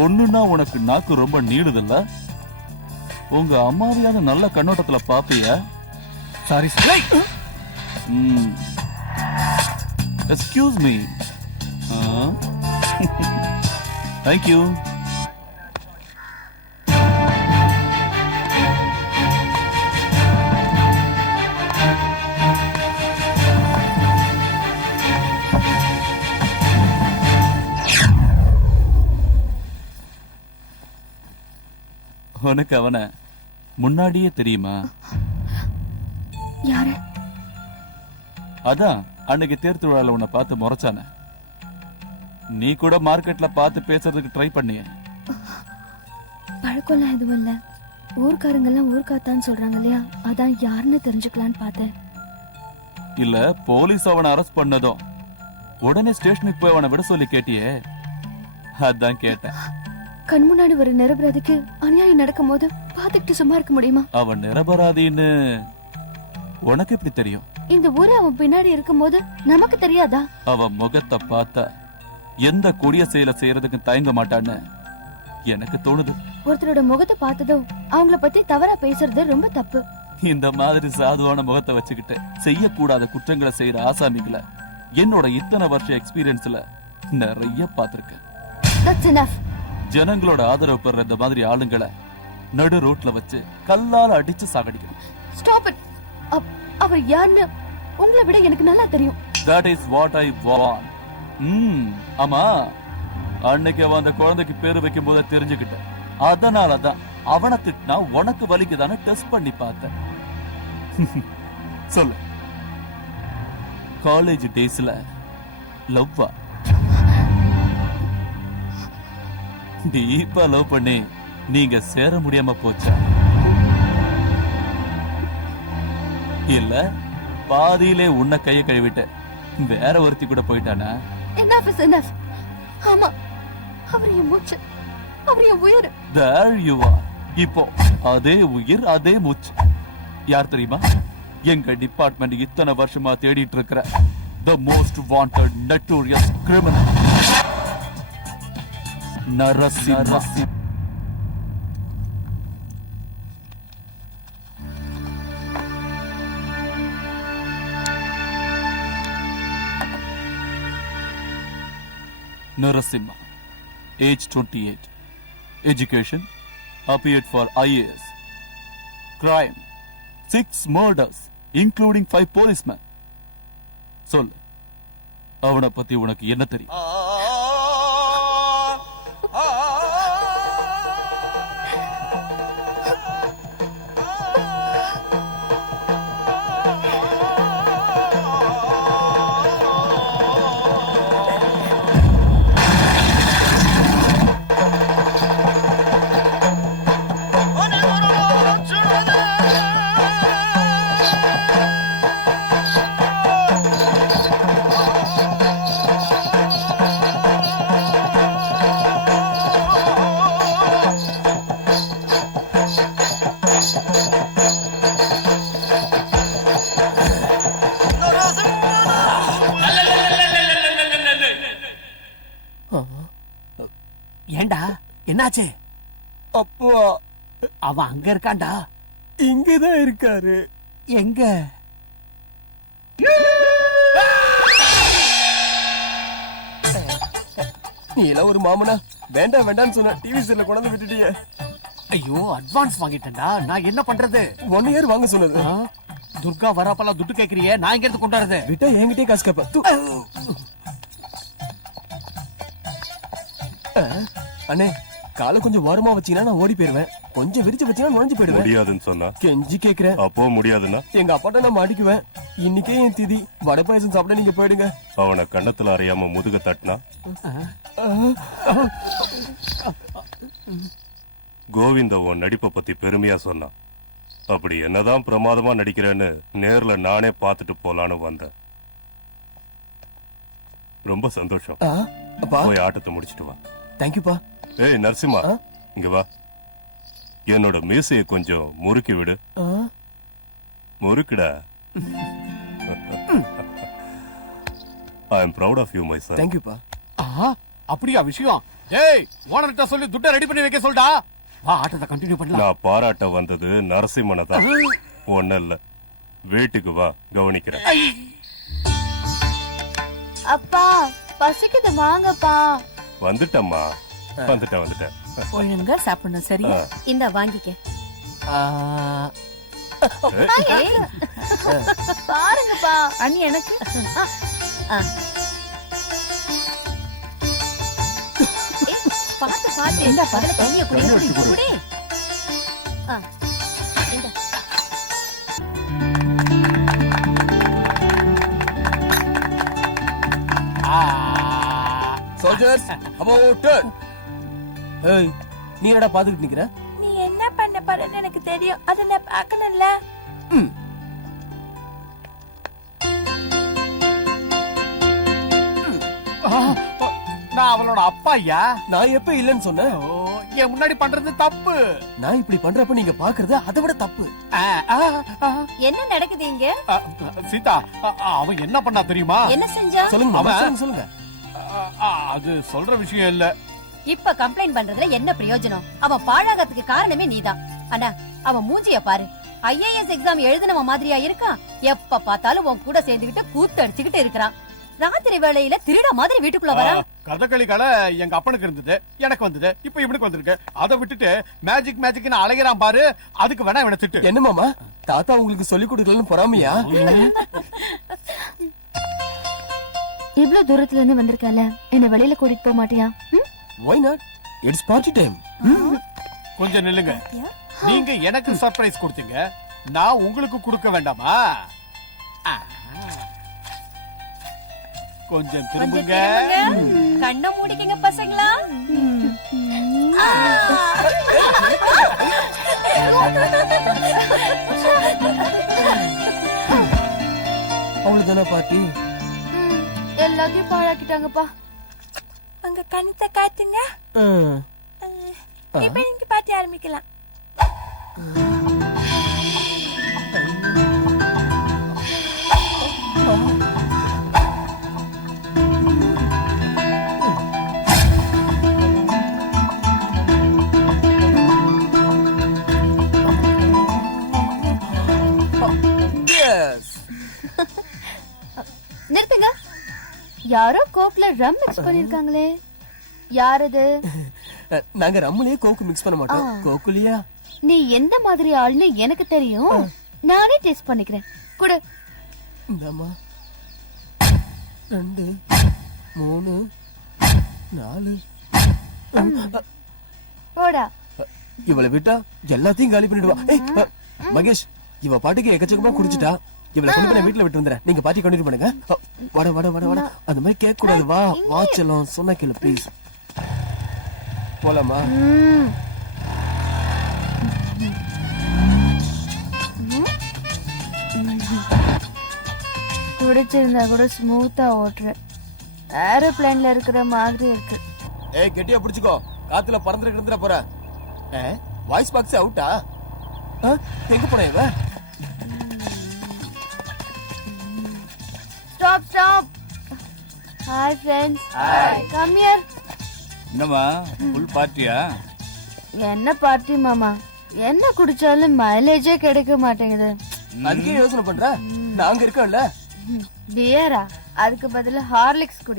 பொண்ணுன்னா உனக்கு நாக்கு ரொம்ப நீளுதில்ல? உங்க அம்மாவையாவது நல்ல கண்ணோட்டத்துல பாப்பிய? சாரி. Excuse me. தேங்க்யூ. உனக்கு அவனை முன்னாடியே தெரியுமா? யாரு? அதான் அன்னைக்கு தேர் திருவிழால உன்னை பார்த்து முறைச்சானே. நீ கூட மார்க்கெட்ல பார்த்து பேசுறதுக்கு ட்ரை பண்ணிய. பழக்கம்லாம் எதுவும் இல்ல. ஊர்க்காரங்க எல்லாம் ஊர்க்காத்தான்னு சொல்றாங்க இல்லையா, அதான் யாருன்னு தெரிஞ்சுக்கலான்னு பார்த்தேன். இல்ல போலீஸ் அவனை அரெஸ்ட் பண்ணதும் உடனே ஸ்டேஷனுக்கு போய் அவனை விட சொல்லி கேட்டியே, அதான் கேட்டேன். கண் முன்னாடி ஒரு நிரபராதிக்கு அநியாயம் நடக்கும் போது பாத்துக்கிட்டு சும்மா இருக்க முடியுமா? அவன் நிரபராதின்னு உனக்கு எப்படி தெரியும்? இந்த ஊரு அவன் பின்னாடி இருக்கும் போது நமக்கு தெரியாதா? அவன் முகத்தை பார்த்தா எந்த கொடிய செயலை செய்யறதுக்கு தயங்க மாட்டான்னு எனக்கு தோணுது. ஒருத்தரோட முகத்தை பார்த்ததும் அவங்கள பத்தி தவறா பேசுறது ரொம்ப தப்பு. இந்த மாதிரி சாதுவான முகத்தை வச்சுக்கிட்டு செய்யக்கூடாத குற்றங்களை செய்யற ஆசாமிகளை என்னோட இத்தனை வருஷ எக்ஸ்பீரியன்ஸ்ல நிறைய பார்த்திருக்கேன். That's enough. ஜனங்களோட ஆதரவு பெற இந்த மாதிரி ஆளுங்களை நடு ரோட்ல வச்சு கல்லால அடிச்சு சாகடிக்கணும். Stop it. அவர் யாருன்னு உங்களை விட எனக்கு நல்லா தெரியும். That is what I want. ஆமா, அன்னைக்கு அவன் அந்த குழந்தைக்கு பேரு வைக்கும் போது தெரிஞ்சுக்கிட்டேன். அதனாலதான் அவனை திட்டினா உனக்கு வலிக்குதானே டெஸ்ட் பண்ணி பார்த்தேன். சொல்லு, காலேஜ் டேஸ்ல லவ்வா? டீப்பா லவ் பண்ணி நீங்க சேர முடியாம போச்சா? இல்ல பாதியிலே உன்னை கையை கழுவிட்ட வேற ஒருத்தி கூட போயிட்டானா? Enough is enough. ஆமா, அவர் என் மூச்சு, அவர் என் உயிர். There you are. இப்போ அதே உயிர் அதே மூச்சு. யார் தெரியுமா? எங்க டிபார்ட்மெண்ட் இத்தனை வருஷமா தேடிட்டு இருக்கிற the most wanted notorious criminal, Narasimha. Narasimha, age 28, education, appeared for IAS, crime, 6 murders, including 5 policemen. சொல்லு, அவனை பத்தி உனக்கு என்ன தெரியும்? ஏண்டா என்னாச்சு? அப்போ அவன் அங்க இருக்கான்டா. இங்கதான் இருக்காரு. எங்க? நீ எல்லாம் ஒரு மாமனா? வேண்டாம் வேண்டாம்னு சொன்ன டிவி சீரியல கொண்டாந்து விட்டுட்டியே. ஐயோ, அட்வான்ஸ் வாங்கிட்டேன்டா. நான் என்ன பண்றது? 1 இயர் வாங்க சொன்னது. துர்கா வரப்பெல்லாம் துட்டு கேக்குறியே, நான் எங்க இருந்து கொண்டாடுறது? விட்டா என்கிட்டயே காசு கேப்ப. அண்ணே, காலை கொஞ்சம் ஓரமா வச்சீங்கன்னா நான் ஓடி போயிருவேன். கொஞ்சம் விரிச்சு வச்சீங்கன்னா நுழைஞ்சு போயிடுவேன். முடியாதுன்னு சொன்னா கெஞ்சி கேக்குறேன். அப்போ முடியாதுன்னா எங்க அப்பாட்ட நான் மாட்டிக்குவேன். இன்னைக்கே என் திதி. வடை பாயசம் சாப்பிட நீங்க போயிடுங்க. அவனை கண்ணத்துல அறியாம முதுக தட்டினா கோவிந்த உன் நடிப்பை பத்தி பெருமையா சொன்னான். அப்படி என்னதான் பிரமாதமா நடிக்கிறேன்னு நேர்ல நானே பார்த்துட்டு போலான்னு வந்தேன். ரொம்ப சந்தோஷம். போய் ஆட்டத்தை முடிச்சிட்டு வா. தேங்க்யூப்பா. ஏய் நரசிம்மா, இங்க வா. என்னோட மீசையை கொஞ்சம் முறுக்கி விடு. முறுக்குடா. I am proud of you, my son. தேங்க்யூப்பா. அப்படியா விஷயம்? ஏய் ஓனர்கிட்ட சொல்லி துட்டை ரெடி பண்ணி வைக்க சொல்டா. வா ஆட்டத்தை கண்டினியூ பண்ணலாம். நான் பாராட்ட வந்தது நரசிம்மனை தான், ஒண்ணு இல்ல. வீட்டுக்கு வா, கவனிக்கிறேன். அப்பா பசிக்குது வாங்கப்பா. வந்துட்டம்மா, வந்துட்டேன். ஒழுங்கா சாப்பிடணும் சரியா? இந்த வாங்கிக்க. பாருங்கப்பா. அண்ணி எனக்கு பாத்து பாத்து இந்த பகல தண்ணிய குடி. Soldiers about turn. ஏய் நீ என்னடா பாத்துக்கிட்டு நிக்கிற? நீ என்ன பண்ண போறன்னு எனக்கு தெரியும். அத நான் பார்க்கணும்ல. நான் அவளோட அப்பா ஐயா. நான் எப்ப இல்லன்னு சொன்னேன்? ஓ, என் முன்னாடி பண்றது தப்பு. நான் இப்படி பண்றப்ப நீங்க பாக்குறது அதை விட தப்பு. ஆ, ஆ, ஆ. என்ன நடக்குது இங்க? ஆ, சீதா, அவன் என்ன பண்ணா தெரியுமா? என்ன செஞ்சா? சொல்லுங்க மாமா, அவன் சொல்லுங்க. அது சொல்ற விஷயம் இல்ல. இப்ப கம்ப்ளைண்ட் பண்றதுல என்ன பிரயோஜனம்? அவன் பாழாகத்துக்கு காரணமே நீதான். அண்ணா அவன் மூஞ்சிய பாரு. ஐஏஎஸ் எக்ஸாம் எழுதினவ மாதிரியா இருக்கான். எப்ப பார்த்தாலும் உன் கூட சேர்ந்துகிட்டு கூத்து அடிச்சுக்கிட்டு இருக்கிறான். ராத்திரி வேளையில திருட மாதிரி வீட்டுக்குள்ள வரா. கதகளி கலை எங்க அப்பனுக்கு இருந்தது, எனக்கு வந்தது, இப்ப இவனுக்கு வந்திருக்கு. அதை விட்டுட்டு மேஜிக்னு அலைகிறான் பாரு. அதுக்கு வேணா இவனை திட்டு. என்ன மாமா, தாத்தா உங்களுக்கு சொல்லி கொடுக்கலன்னு பொறாமையா? இவ்ளோ தூரத்துல இருந்து வந்திருக்கல, என்ன வெளியில கூட்டிட்டு போக மாட்டியா? Why not? It's party time. கொஞ்சம் நில்லுங்க. நீங்க எனக்கு சர்ப்ரைஸ் கொடுத்தீங்க, நான் உங்களுக்கு கொடுக்க வேண்டாமா? ஆ. கொஞ்சம் திரும்புங்க. கண்ணை மூடிக்கங்க பசங்களா. அவ்வளவுதானா பார்ட்டி? எல்லாத்தையும் பாழாக்கிட்டாங்கப்பா. அங்க கணத்தை காட்டுங்க. இப்ப நீங்க பாட்டி ஆரம்பிக்கலாம். நிறுத்துங்க. யாரோ கோக்ல ரம் மிக்ஸ் பண்ணிருக்காங்களே, யார் அது? நாங்க ரம்முலயே கோக்கு மிக்ஸ் பண்ண மாட்டோம். கோக்குலியா? நீ எந்த மாதிரி ஆள்னு எனக்கு தெரியும். நானே டெஸ்ட் பண்ணிக்கிறேன். குடு. இந்தாமா 2 3 4. போடா. இவளை விட்டா எல்லாத்தையும் காலி பண்ணிடுவா. மகேஷ், இவ பாட்டுக்கு எக்கச்சக்கமா குடிச்சிட்டா. இவளை கொண்டு போய் வீட்டுல விட்டு வந்துறேன். நீங்க பாட்டி கண்டினியூ பண்ணுங்க. வட அந்த மாதிரி கேட்க கூடாது. வா வாச்சலாம் சொன்னா கேளு ப்ளீஸ். போலாமா? குடிச்சிருந்தா கூட ஸ்மூத்தா ஓட்டுற. ஏரோப்ளேன்ல இருக்கிற மாதிரி இருக்கு. ஏய் கெட்டியா பிடிச்சுக்கோ, காத்துல பறந்துட்டு கிடந்துட போற. வாய்ஸ் பாக்ஸ் அவுட்டா? எங்க போன இவ? Stop stop. Hi friends. Come here. என்னம்மா ஃபுல் பார்ட்டியா? என்ன பார்ட்டி மாமா? என்ன குடிச்சாலும் மைலேஜே கிடைக்க மாட்டேங்குது. அதுக்கே யோசனை பண்ற? நாங்க இருக்கோம்ல. பியரா? அதுக்கு பதிலா ஹார்லிக்ஸ் குடி.